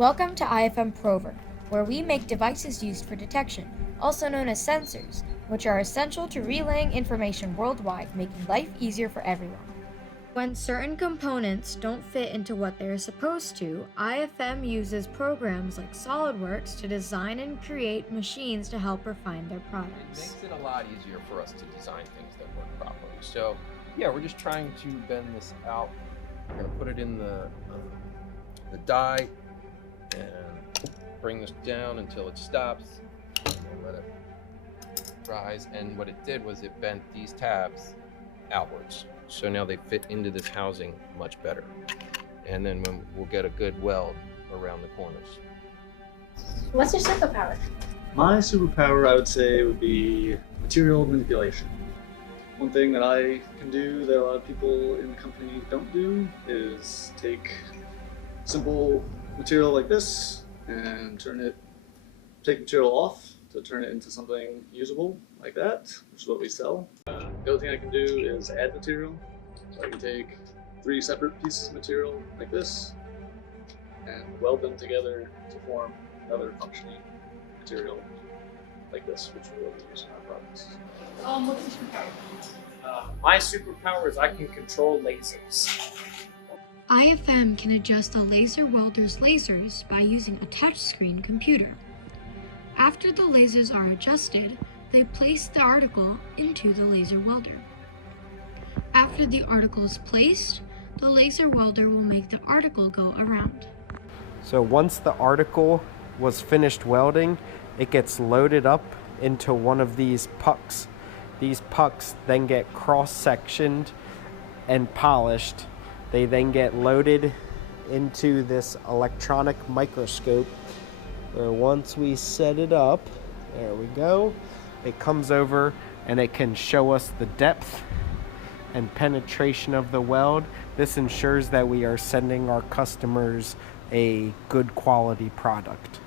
Welcome to IFM Prover, where we make devices used for detection, also known as sensors, which are essential to relaying information worldwide, making life easier for everyone. When certain components don't fit into what they're supposed to, IFM uses programs like SolidWorks to design and create machines to help refine their products. It makes it a lot easier for us to design things that work properly. So, yeah, we're just trying to bend this out. We're going to put it in the die and bring this down until it stops, and then let it rise. And what it did was it bent these tabs outwards. So now they fit into this housing much better. And then we'll get a good weld around the corners. What's your superpower? My superpower, I would say, would be material manipulation. One thing that I can do that a lot of people in the company don't do is take simple material like this and take material off to turn it into something usable like that, which is what we sell. The other thing I can do is add material. So I can take 3 separate pieces of material like this and weld them together to form another functioning material like this, which we'll be using in our products. What's your superpower? My superpower is I can control lasers. IFM can adjust a laser welder's lasers by using a touchscreen computer. After the lasers are adjusted, they place the article into the laser welder. After the article is placed, the laser welder will make the article go around. So once the article was finished welding, it gets loaded up into one of these pucks. These pucks then get cross-sectioned and polished. They then get loaded into this electronic microscope, where once we set it up, there we go, it comes over and it can show us the depth and penetration of the weld. This ensures that we are sending our customers a good quality product.